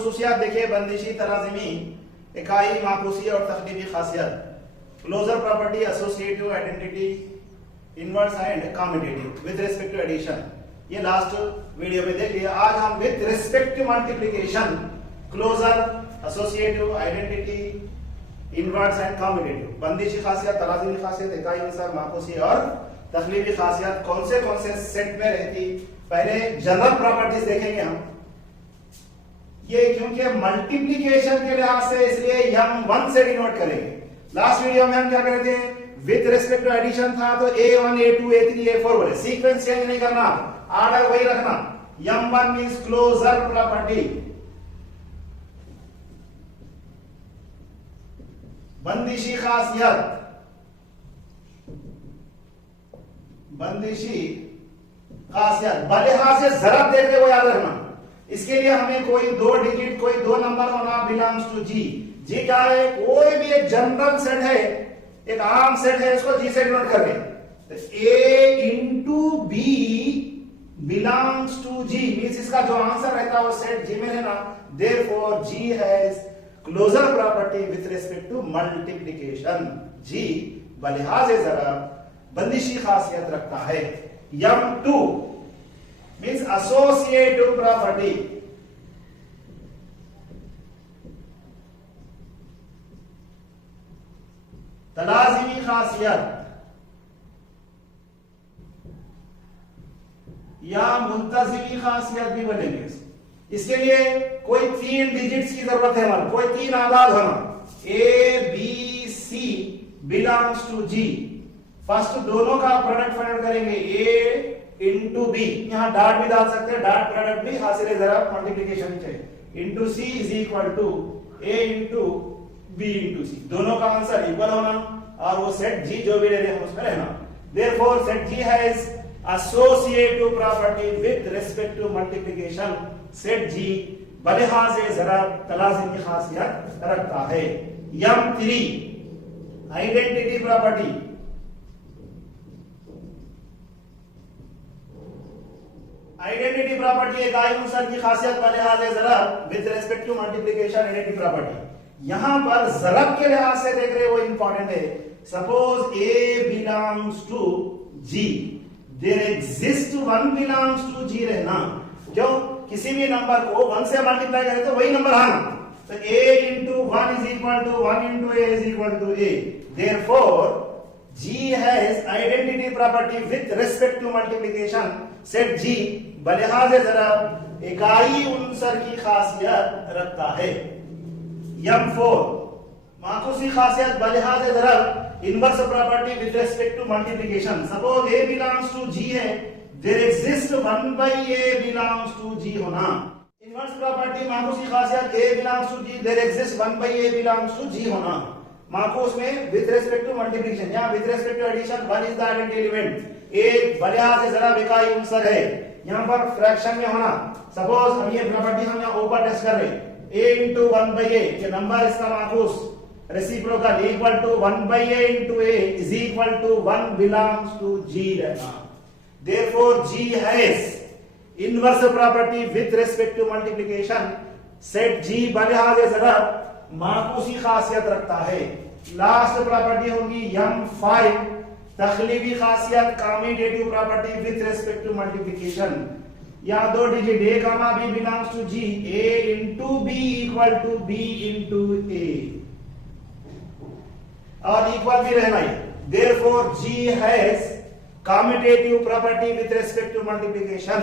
खुसूसियात देखिए, बंदिशी, तराजिमी, इकाई, माकूसी और तखलीबी खासियत, closure property, associative, identity, inverse and commutative with respect to addition. ये लास्ट वीडियो में देख लिया। आज हम with respect to multiplication, closure, associative, identity, inverse and commutative, बंदिशी खासियत, तराजिमी खासियत, इकाई, अनुसार, माकूसी और तखलीबी खासियत कौन से सेट में रहती, पहले जनरल प्रॉपर्टीज देखेंगे हम। ये क्योंकि मल्टीप्लिकेशन के लिहाज से इसलिए हम 1 से डिनोट करेंगे। लास्ट वीडियो में हम क्या कर रहे थे, विद रिस्पेक्ट टू एडिशन था तो A1 A2 A3 A4 बोले, सीक्वेंस चेंज नहीं करना, ऑर्डर वही रखना। M1 मींस क्लोजर प्रॉपर्टी, बंदिशी खासियत, बंदिशी खासियत, बलिहाज से जरब देख रहे हो, याद रखना। इसके लिए हमें कोई दो डिजिट, कोई दो नंबर होना, बिलोंग्स टू जी। जी क्या है, कोई भी एक जनरल सेट है, एक आम सेट है, इसको जी से डिनोट करके, तो a into b belongs to G means इसका जो आंसर रहता है वो सेट जी में रहना। Therefore G has closure property with respect to multiplication. G बलिहाज जरब बंदिशी खासियत रखता है। M2 मींस एसोसिएटिव प्रॉपर्टी, तलाजिमी खासियत या मुंतजिमी खासियत भी बनेंगे। इसके लिए कोई 3 डिजिट्स की जरूरत है हमारे, कोई 3 आदाद होना, A B C belongs to G. First दोनों का प्रोडक्ट फाइंड करेंगे, A इंटू बी, यहां डॉट भी डाल सकते हैं, डॉट प्रोडक्ट भी हासिल जरा मल्टीप्लिकेशन चाहिए, into c is equal to A into b into c, दोनों का आंसर इक्वल होना और वो सेट जी जो भी ले रहे हैं उसमें रहना। Therefore set G has associative property with respect to multiplication. Set G बलिहाज जरब तलाजिमी खासियत रखता है। M3 identity property, identity property एक अनुसार की खासियत बलिहाज जरब with respect to multiplication identity property. यहां पर जरब के लिहाज से देख रहे हो इंपॉर्टेंट है। Suppose A belongs to G, there exist 1 belongs to G रहना। क्यों, किसी भी नंबर को 1 से मल्टीप्लाई करें तो वही नंबर आना, तो A into 1 is equal to 1 into A is equal to A। Therefore G has identity property with respect to multiplication. Set G बलिहाज जरब इकाई उनसर की खासियत रखता है। M4 माकूसी खासियत बलिहाज जरब inverse property with respect to multiplication. Suppose A belongs to G है, there exist 1 by A belongs to G होना। इनवर्स प्रॉपर्टी माकूसी खासियत A belongs to G, there exist 1 by A belongs to G होना। माकूस में with respect to multiplication, यहां with respect to addition 1 is the identity element, एक बलिहाज जरब इकाई उनसर है। यहां पर फ्रैक्शन में होना, सपोज हम ये प्रॉपर्टी हम यहां ऊपर टेस्ट कर रहे हैं, A इंटू 1 by A, ये नंबर इसका माकूस reciprocal equal to 1 by A into A is equal to 1 belongs to G रहना। Therefore G has inverse property with respect to multiplication. Set G बलिहाज जरब माकूसी खासियत रखता है। लास्ट प्रॉपर्टी होगी M5 तखलीबी खासियत, commutative property with respect to multiplication. या दो digit A comma B belongs to G, A into B equal to B into A और इक्वल भी रहना है। Therefore G has commutative property with respect to multiplication.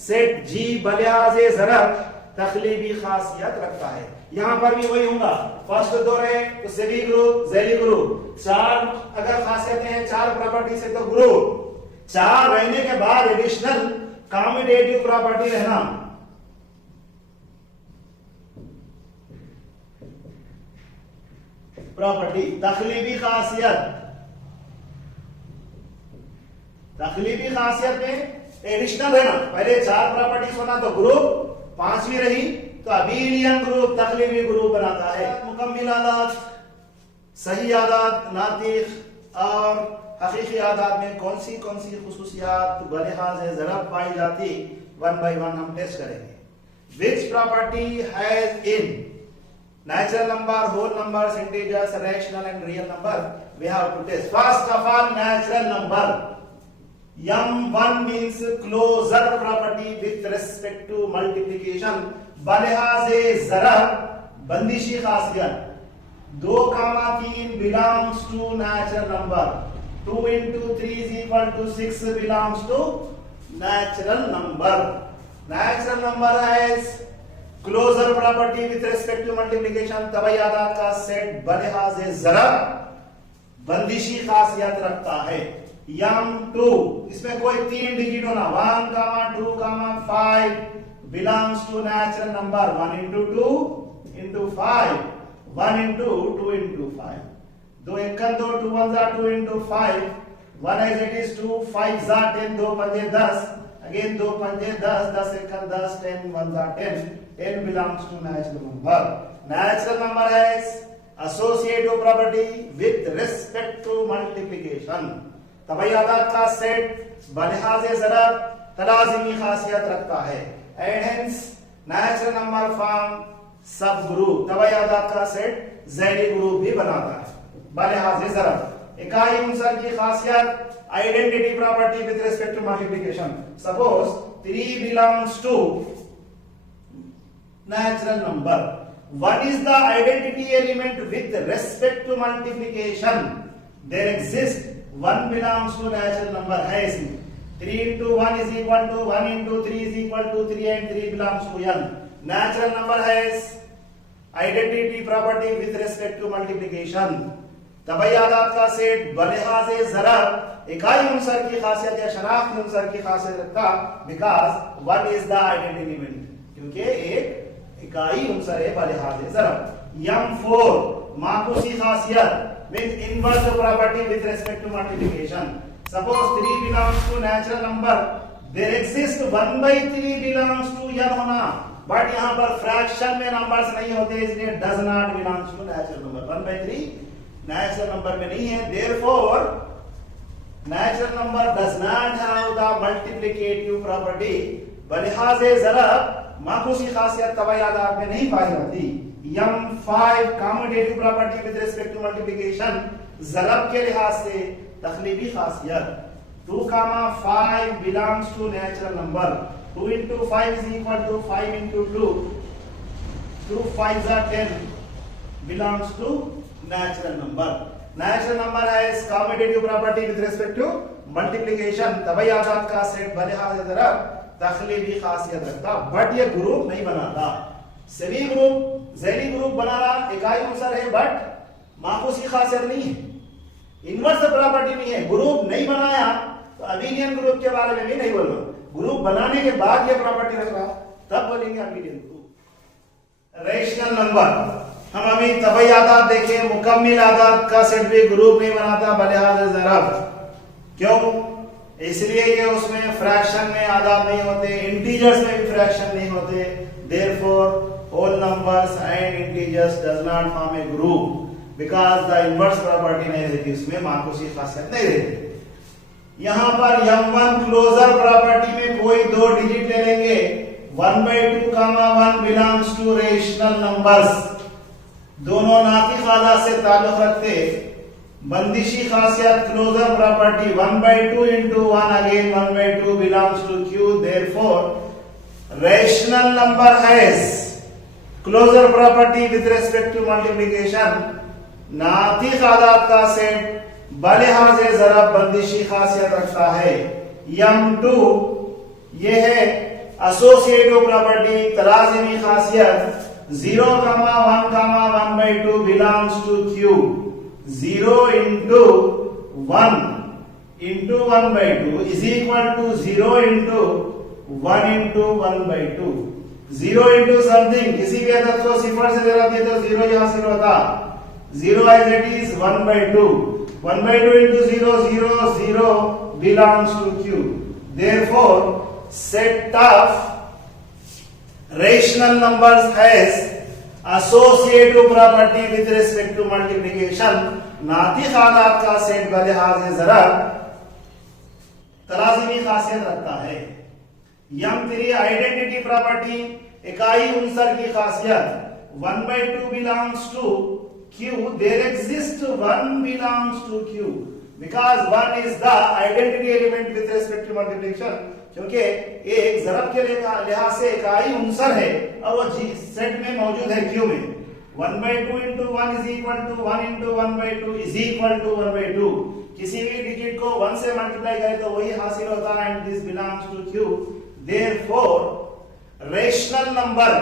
Set G बलिहाज जरब तखलीबी खासियत रखता है। यहां पर भी वही होगा, फर्स्ट दो रहे तो सेमी ग्रुप, जेली ग्रुप, 4 अगर खासियतें हैं, 4 प्रॉपर्टी से तो ग्रुप, 4 रहने के बाद एडिशनल कम्यूटेटिव प्रॉपर्टी रहना। प्रॉपर्टी तखलीबी खासियत, तखलीबी खासियत में एडिशनल रहना, पहले 4 प्रॉपर्टीज होना तो ग्रुप, 5वीं रही तो अबीलियन ग्रुप तखलीबी ग्रुप बनाता है। मुकम्मिल आदात, सही आदात, नातिक और हकीकी आदात में कौन सी खुसूसियात बलिहाज जरब पाई जाती, 1 by 1 हम टेस्ट करेंगे। which property has in natural number, whole numbers, integers, rational and real number? We have to test. First of all, natural number. M1 means closure property with respect to multiplication. बलिहाज़े ज़रब बंदिशी खासियत 2, 3 belongs to natural number. 2 into 3 is equal to 6 belongs to natural number. Natural number has closure property with respect to multiplication. तबैयादात का set बलिहाज़े ज़रब बंदिशी खासियत रखता है. M2 इसमें कोई 3 digit होना 1, 2, 5 belongs to natural number. 1 into 2 into 5. 1 into 2 into 5. 2 एकन 2, 2 1 2 into 5. 1 as it is 2, 5 10, 2 5 10. Again 2 5 10, 10 एकन 10, 10 1 10. 10 belongs to natural number. Natural number has associative property with respect to multiplication. तबैयादात का set बलिहाज़े ज़रब तलाज़िमी खासियत रखता है. And hence natural number form सब group तबैयादात का set ज़ैली group भी बनाता है. बलिहाज़े ज़रब इकाई उनसर की खासियत identity property with respect to multiplication. Suppose 3 belongs to natural number. What is the identity element with respect to multiplication? There exists 1 belongs to natural number है इसमें. 3 into 1 is equal to 1 into 3 is equal to 3 and 3 belongs to n. Natural number has identity property with respect to multiplication. तबैयादात का set बलिहाज़े ज़रब इकाई उनसर की खासियत या शनाख्ती उनसर की खासियत रखता because 1 is the identity element. क्योंकि एक इकाई उनसर है बलिहाज़े ज़रब. M4 माकूसी खासियत with inverse property with respect to multiplication. Suppose 3 belongs to natural number. There exists 1 by 3 belongs to n होना. But यहाँ पर fraction में numbers नहीं होते इसलिए does not belongs to natural number. 1 by 3 natural number में नहीं है. Therefore, natural number does not have the multiplicative property. बलिहाज़े ज़रब माकूसी खासियत तबैयादात में नहीं पाई जाती. M5 commutative property with respect to multiplication ज़रब के लिहाज से तखलीबी खासियत. 2, 5 belongs to natural number. 2 into 5 is equal to 5 into 2. 2 5s are 10 belongs to natural number. Natural number has commutative property with respect to multiplication. तबैयादात का set बलिहाज़े ज़रब तखलीबी खासियत रखता. But ये group नहीं बनाता. सभी ग्रुप ज़ैली ग्रुप बनाना इकाई अनुसार है बट माकूसी खासियत नहीं है. इनवर्स प्रॉपर्टी नहीं है. ग्रुप नहीं बनाया तो अबेलियन ग्रुप के बारे में भी नहीं बोलना. ग्रुप बनाने के बाद ये प्रॉपर्टी रख रहा तब बोलेंगे अबेलियन ग्रुप. रेशनल नंबर हम अभी तबैयादात देखें. मुकम्मिल आदात का सेट भी ग्रुप नहीं बनाता बलिहाज़े ज़रब. क्यों? इसलिए कि उसमें फ्रैक्शन में आदात नहीं होते, इंटीजर्स में भी फ्रैक्शन नहीं होते. Therefore, whole numbers and integers does not form a group because the inverse property नहीं रहती, उसमें माकूसी खासियत नहीं रहती. यहाँ पर M1 क्लोजर प्रॉपर्टी में कोई 2 डिजिट ले लेंगे. 1 by 2, 1 belongs to rational numbers. दोनों नातिक आदात से ताल्लुक रखते. बंदिशी खासियत closure property 1 by 2 into 1 again 1 by 2 belongs to Q. Therefore, rational number has closure property with respect to multiplication. नातिक आदात का सेट बलिहाज़े ज़रब बंदिशी खासियत रखता है. M2 ये है एसोसिएटिव प्रॉपर्टी तलाज़िमी खासियत. 0, 1, 1 by 2 belongs to Q. 0 into 1 into 1 by 2 is equal to 0 into 1 into 1 by 2. 0 into something किसी भी अदद को सिफर से जरा दिए तो 0 यहाँ से होता. 0 as it is 1 by 2. 1 by 2 into 0 0 0 belongs to Q. Therefore, set of rational numbers has associative property with respect to multiplication. नातिक आदात का सेट बलिहाज़े ज़रब तलाज़िमी खासियत रखता है. M3 आइडेंटिटी प्रॉपर्टी इकाई उनसर की खासियत 1/2 belongs to Q, there exists 1 belongs to Q because 1 is the identity element with respect to multiplication, क्योंकि एक ज़रब के लिहाज से इकाई उनसर है और वो सेट में मौजूद है Q में। 1/2 into 1 is equal to 1 into 1/2 is equal to 1/2। किसी भी डिजिट को 1 से मल्टीप्लाई करें तो वही हासिल होता है, and this belongs to Q, therefore rational number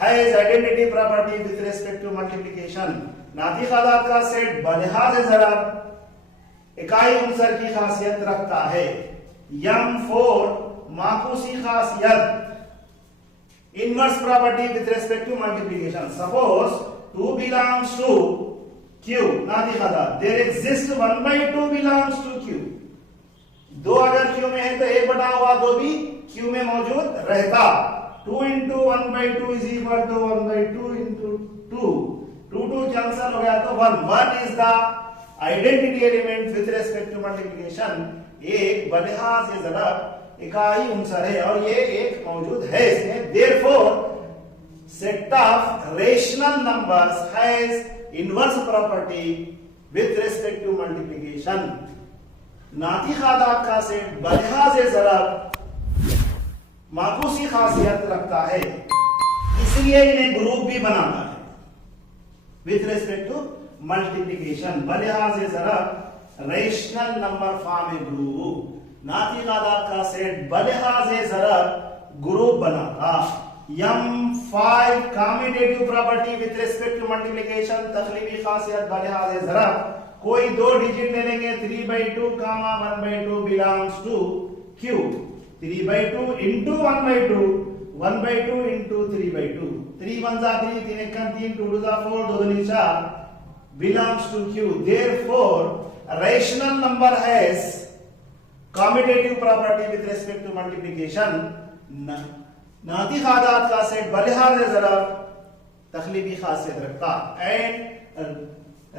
has identity property with respect to multiplication। नातिक आदाद का सेट बलिहाज ज़रब इकाई उनसर की खासियत रखता है। M4 माकूसी खासियत, inverse property with respect to multiplication. Suppose 2 belongs to Q, नातिक आदाद, there exists 1/2 belongs to Q। 2 अगर Q में है तो 1 बटा हुआ 2 भी Q में मौजूद रहता। 2 into 1/2 is equal to 1/2 into 2, 2 cancel हो गया तो 1 is the identity element with respect to multiplication। एक बलिहाज ज़रब इकाई उनसर है और ये एक मौजूद है इसमें, therefore set of rational numbers has inverse property with respect to multiplication। नातिक आदाद का सेट बलिहाज ज़रब माकूसी खासियत रखता है, इसलिए इन्हें ग्रुप भी बनाना है विथ रेस्पेक्ट टू मल्टीप्लिकेशन। बलिहाज ज़रब rational number form a group, नातिक आदाद का सेट बलिहाज ज़रब ग्रुप बनाता। M5 commutative property with respect to multiplication, तखलीबी खासियत बलिहाज ज़रब, कोई दो डिजिट ले लेंगे 3/2 1/2 belongs to Q। 3/2 into 1/2, 1/2 into 3/2, 3 1 जा 3, 3 1 3, 2 2 जा 4, 2 2 4 belongs to Q, therefore a rational number has commutative property with respect to multiplication। नातिक आदाद का सेट बलिहाज ज़रब तखलीबी खासियत रखता, and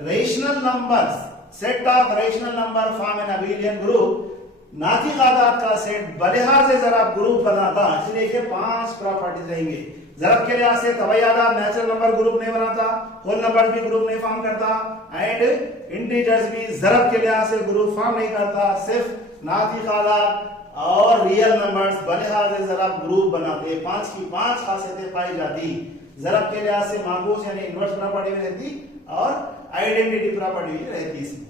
rational numbers, set of rational number form an abelian group। नातिक आदाद का set बलिहाज ज़रब ग्रुप बनाता, इसलिए के 5 प्रॉपर्टीज रहेंगे। ज़रब के लिहाज से तबाई आदाद नेचुरल नंबर ग्रुप नहीं बनाता, होल नंबर भी ग्रुप नहीं फॉर्म करता, एंड इंटीजर्स भी ज़रब के लिहाज से ग्रुप फॉर्म नहीं करता। सिर्फ नातिक आदाद और रियल नंबर्स बलिहाज ज़रब ग्रुप बनाते। 5 की 5 खासियतें पाई जाती। ज़रब के लिहाज से माकूस यानी इनवर्स प्रॉपर्टी में रहती और आइडेंटिटी प्रॉपर्टी भी रहती इसमें।